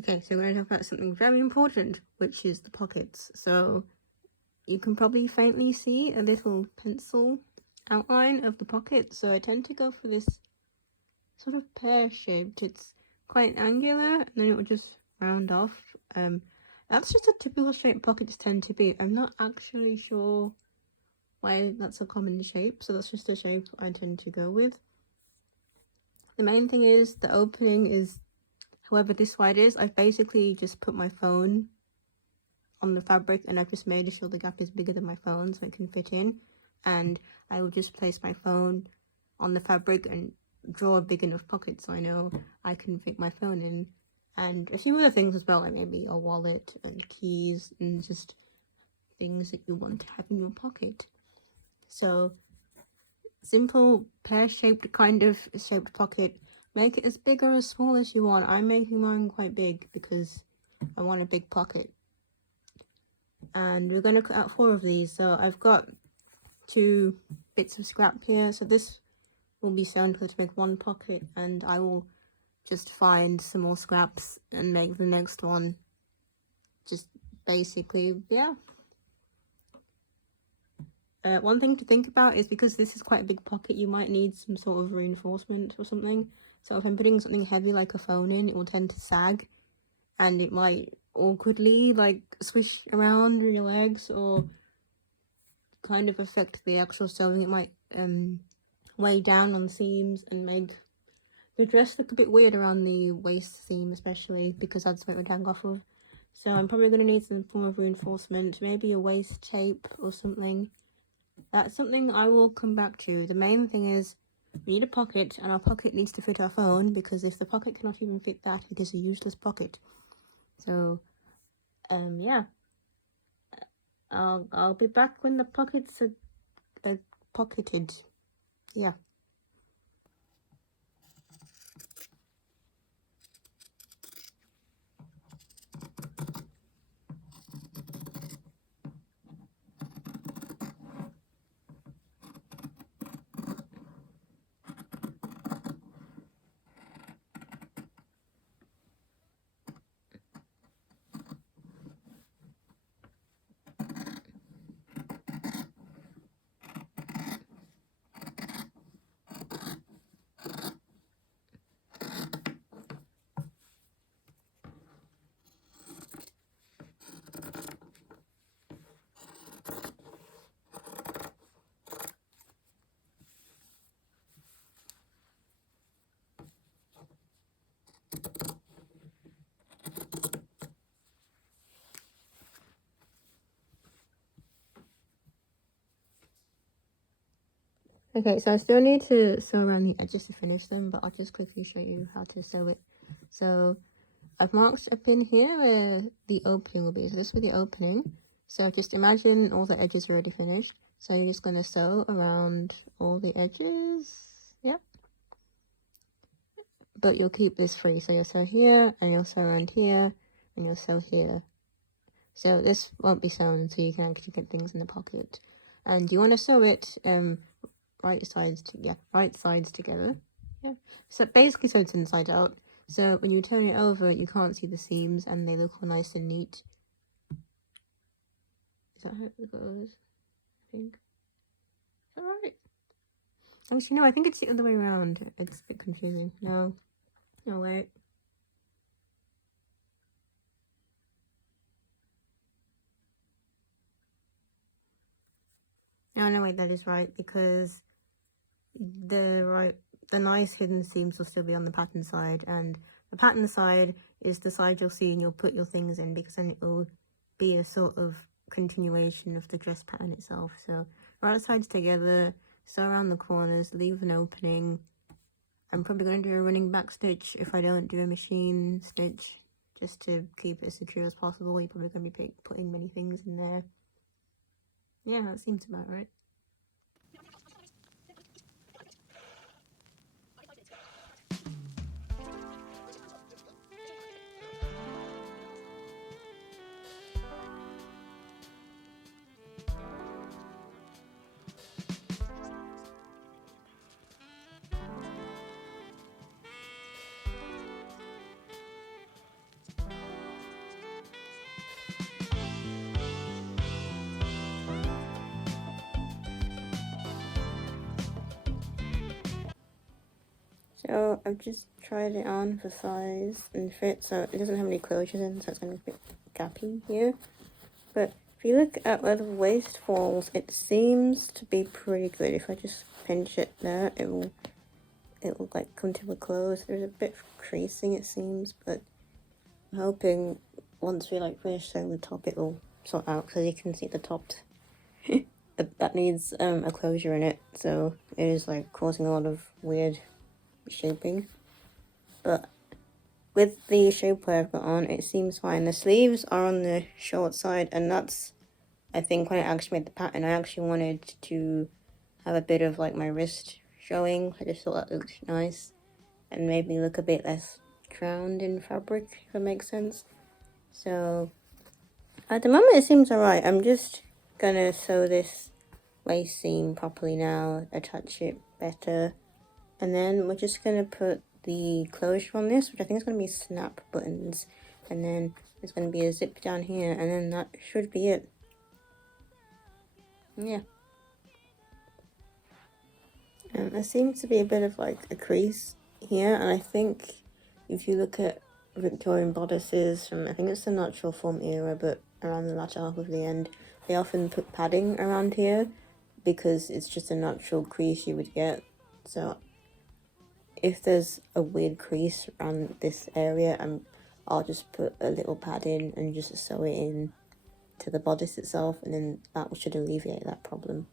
Okay, so we're going to talk about something very important, which is the pockets. So you can probably faintly see a little pencil outline of the pocket. So I tend to go for this sort of pear-shaped. It's quite angular, and then it will just round off. That's just a typical shape pockets tend to be. I'm not actually sure why that's a common shape, so that's just a shape I tend to go with. The main thing is the opening is however this wide is. I've basically just put my phone on the fabric and I've just made sure the gap is bigger than my phone so it can fit in, and I will just place my phone on the fabric and draw a big enough pocket so I know I can fit my phone in, and a few other things as well, like maybe a wallet and keys and just things that you want to have in your pocket. So simple pear-shaped kind of shaped pocket. Make it as big or as small as you want. I'm making mine quite big because I want a big pocket. And we're going to cut out 4 of these. So I've got 2 bits of scrap here. So this will be sewn to make 1 pocket, and I will just find some more scraps and make the next one. Just basically, yeah. One thing to think about is because this is quite a big pocket, you might need some sort of reinforcement or something. So if I'm putting something heavy like a phone in, it will tend to sag, and it might awkwardly like swish around your legs or kind of affect the actual sewing. It might weigh down on seams and make the dress look a bit weird around the waist seam, especially because that's what it would hang off of. So I'm probably going to need some form of reinforcement, maybe a waist tape or something. That's something I will come back to. The main thing is we need a pocket, and our pocket needs to fit our phone, because if the pocket cannot even fit that, it is a useless pocket. So yeah, I'll be back when the pockets are pocketed. Yeah. Okay, so I still need to sew around the edges to finish them, but I'll just quickly show you how to sew it. So I've marked a pin here where the opening will be. So this will be the opening. So just imagine all the edges are already finished. So you're just going to sew around all the edges. Yep. But you'll keep this free. So you'll sew here, and you'll sew around here, and you'll sew here. So this won't be sewn, so you can actually get things in the pocket. And you want to sew it right sides together. Yeah. So basically, so it's inside out. So when you turn it over, you can't see the seams, and they look all nice and neat. Is that how it goes? I think. Is that right? Actually, no, I think it's the other way around. It's a bit confusing. No. No, wait. No, wait, that is right, because the nice hidden seams will still be on the pattern side, and the pattern side is the side you'll see and you'll put your things in, because then it will be a sort of continuation of the dress pattern itself. So right sides together, sew around the corners, leave an opening. I'm probably going to do a running back stitch if I don't do a machine stitch, just to keep it as secure as possible. You're probably going to be putting many things in there. Yeah, that seems about right. So I've just tried it on for size and fit, so it doesn't have any closures in, so it's going to be a bit gappy here. But if you look at where the waist falls, it seems to be pretty good. If I just pinch it there, it will like come to a close. There's a bit of creasing, it seems, but I'm hoping once we like finish sewing the top, it will sort out, because you can see the top that needs a closure in it, so it is like causing a lot of weird shaping. But with the shapewear I've got on, it seems fine. The sleeves are on the short side, and that's, I think, when I actually made the pattern, I actually wanted to have a bit of like my wrist showing. I just thought that looked nice and made me look a bit less drowned in fabric, if that makes sense. So at the moment it seems alright. I'm just gonna sew this waist seam properly now, attach it better, and then we're just gonna put the closure on this, which I think is gonna be snap buttons, and then there's gonna be a zip down here, and then that should be it. Yeah. And there seems to be a bit of like a crease here, and I think if you look at Victorian bodices from, I think it's the natural form era, but around the latter half of the end, they often put padding around here because it's just a natural crease you would get. So if there's a weird crease around this area, I'll just put a little pad in and just sew it in to the bodice itself, and then that should alleviate that problem.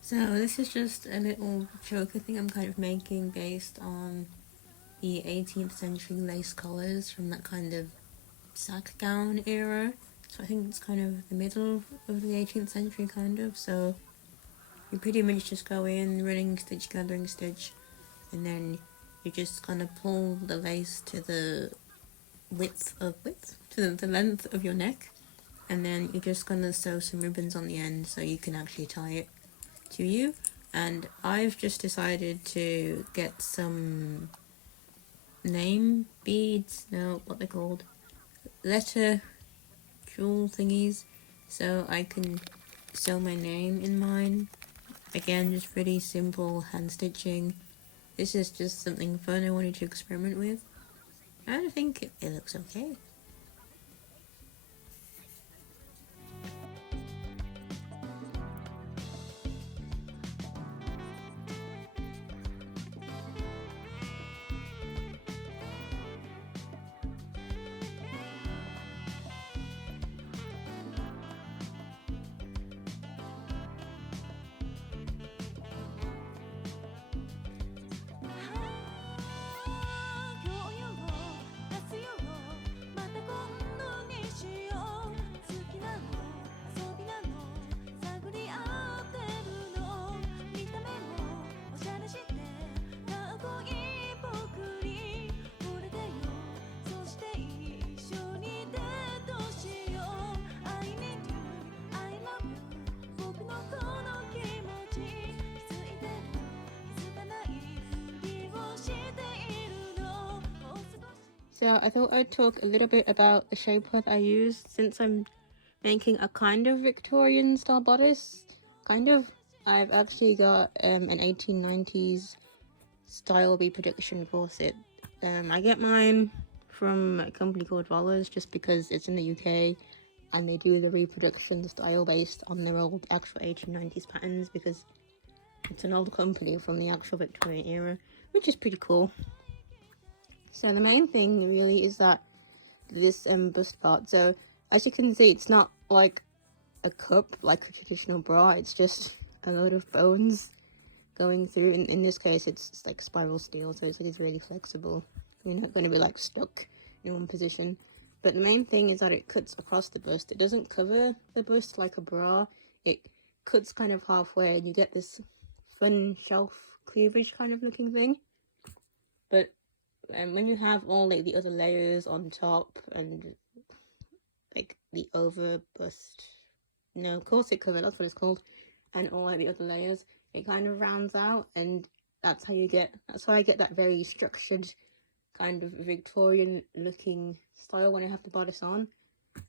So this is just a little choker thing I'm kind of making based on the 18th century lace collars from that kind of sack gown era. So I think it's kind of the middle of the 18th century kind of. So you pretty much just go in, running stitch, gathering stitch, and then you just kind of pull the lace to the to the length of your neck, and then you're just gonna sew some ribbons on the end so you can actually tie it to you. And I've just decided to get some name beads, no, what they're called, letter jewel thingies, so I can sew my name in mine. Again, just pretty simple hand stitching. This is just something fun I wanted to experiment with, and I think it looks okay. So I thought I'd talk a little bit about the shapewear that I use, since I'm making a kind of Victorian style bodice. Kind of. I've actually got an 1890s style reproduction corset. I get mine from a company called Bodice just because it's in the UK and they do the reproduction style based on their old actual 1890s patterns, because it's an old company from the actual Victorian era, which is pretty cool. So the main thing really is that this bust part. So as you can see, it's not like a cup like a traditional bra, it's just a load of bones going through. In this case, it's like spiral steel, so it is really flexible. You're not going to be like stuck in one position. But the main thing is that it cuts across the bust. It doesn't cover the bust like a bra. It cuts kind of halfway, and you get this fun shelf cleavage kind of looking thing. But when you have all like the other layers on top and like the over bust, no, corset cover, that's what it's called, and all like the other layers, it kind of rounds out, and that's how I get that very structured kind of Victorian looking style when I have the bodice on.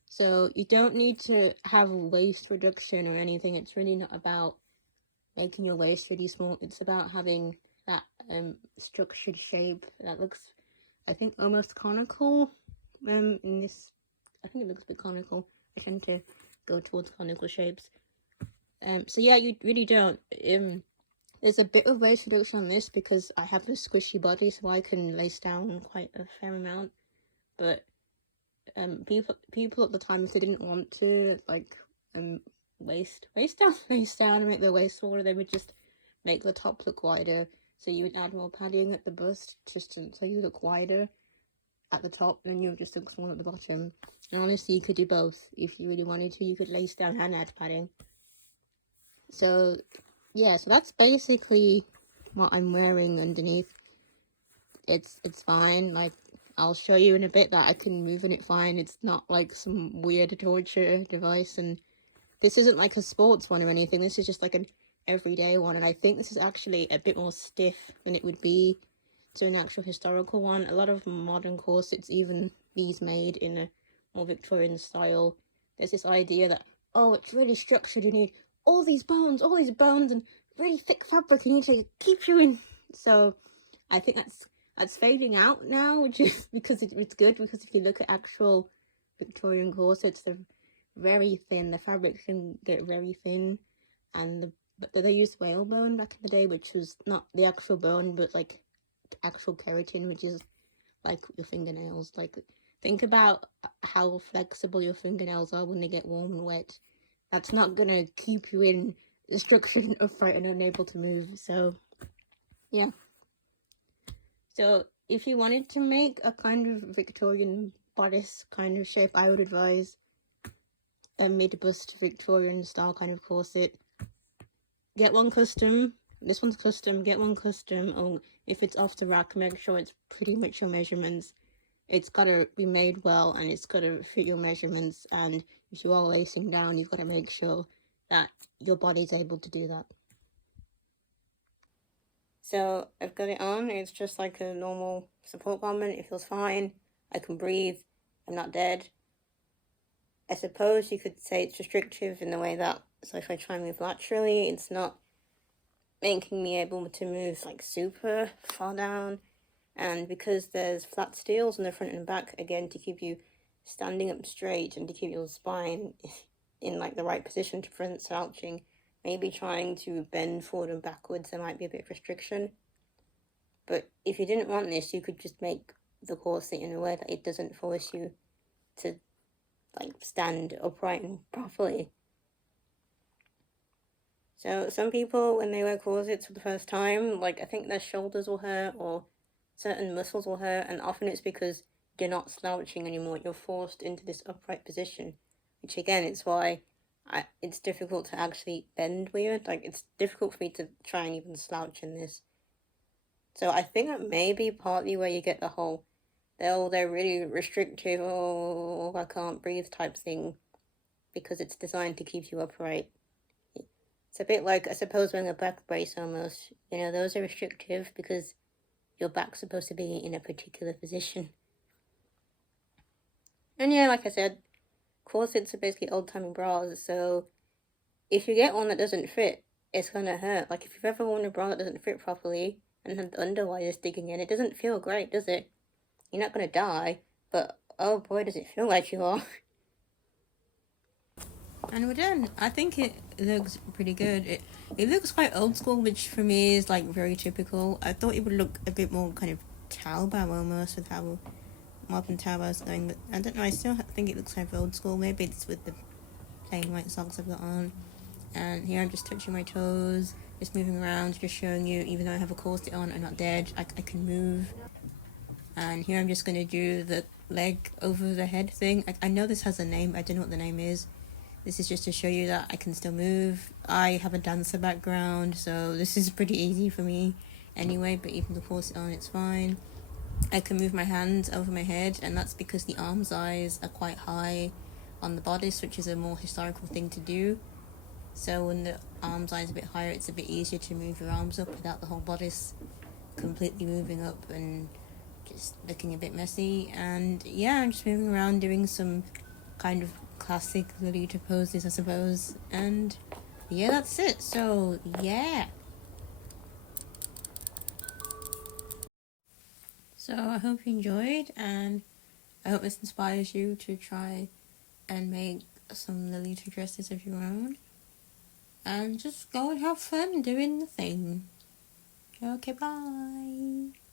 So you don't need to have waist reduction or anything. It's really not about making your waist really small. It's about having that structured shape that looks, I think, almost conical. In this, I think it looks a bit conical. I tend to go towards conical shapes. So yeah, you really don't. There's a bit of waist reduction on this because I have a squishy body, so I can lace down quite a fair amount. But people at the time, if they didn't want to like lace down and make their waist smaller, they would just make the top look wider. So you would add more padding at the bust just so you look wider at the top, and you would just look small at the bottom. And honestly, you could do both if you really wanted to. You could lace down and add padding. So yeah, so that's basically what I'm wearing underneath. It's fine. Like, I'll show you in a bit that I can move in it fine. It's not like some weird torture device, and this isn't like a sports one or anything. This is just like an everyday one, and I think this is actually a bit more stiff than it would be to an actual historical one. A lot of modern corsets, even these made in a more Victorian style, there's this idea that, oh, it's really structured, you need all these bones, and really thick fabric, and you need to keep you in. So I think that's fading out now, which is because it's good, because if you look at actual Victorian corsets, they're very thin. The fabric can get very thin, and they used whalebone back in the day, which was not the actual bone, but like actual keratin, which is like your fingernails. Like, think about how flexible your fingernails are when they get warm and wet. That's not gonna keep you in structured and upright and unable to move. So yeah. So if you wanted to make a kind of Victorian bodice kind of shape, I would advise a mid-bust Victorian style kind of corset. Get one custom. This one's custom. Get one custom. Oh, if it's off the rack, make sure it's pretty much your measurements. It's got to be made well, and it's got to fit your measurements. And if you are lacing down, you've got to make sure that your body's able to do that. So I've got it on. It's just like a normal support garment. It feels fine. I can breathe. I'm not dead. I suppose you could say it's restrictive in the way that, so if I try and move laterally, it's not making me able to move like super far down. And because there's flat steels on the front and back, again, to keep you standing up straight and to keep your spine in like the right position to prevent slouching, maybe trying to bend forward and backwards, there might be a bit of restriction. But if you didn't want this, you could just make the corset in a way that it doesn't force you to like stand upright and properly. So some people, when they wear corsets for the first time, like, I think their shoulders will hurt or certain muscles will hurt, and often it's because you're not slouching anymore. You're forced into this upright position, which again, it's why it's difficult to actually bend weird. Like, it's difficult for me to try and even slouch in this. So I think that may be partly where you get the whole, they're really restrictive, oh, I can't breathe type thing, because it's designed to keep you upright. It's a bit like, I suppose, wearing a back brace almost. You know, those are restrictive because your back's supposed to be in a particular position. And yeah, like I said, corsets are basically old-timey bras, so if you get one that doesn't fit, it's gonna hurt. Like, if you've ever worn a bra that doesn't fit properly and had the underwires digging in, it doesn't feel great, does it? You're not gonna die, but oh boy, does it feel like you are. And we're done. I think it looks pretty good. It looks quite old school, which for me is like very typical. I thought it would look a bit more kind of Taobao almost, with how modern Taobao is going, but I don't know, I still think it looks kind of old school. Maybe it's with the plain white socks I've got on. And here I'm just touching my toes, just moving around, just showing you, even though I have a corset on, I'm not dead, I can move. And here I'm just going to do the leg over the head thing. I know this has a name, I don't know what the name is. This is just to show you that I can still move. I have a dancer background, so this is pretty easy for me anyway, but even the corset on, it's fine. I can move my hands over my head, and that's because the arm's eyes are quite high on the bodice, which is a more historical thing to do. So when the arm's eye is a bit higher, it's a bit easier to move your arms up without the whole bodice completely moving up and just looking a bit messy. And yeah, I'm just moving around doing some kind of classic lolita poses, I suppose. And yeah, that's it. So yeah. So I hope you enjoyed, and I hope this inspires you to try and make some lolita dresses of your own. And just go and have fun doing the thing. Okay, bye.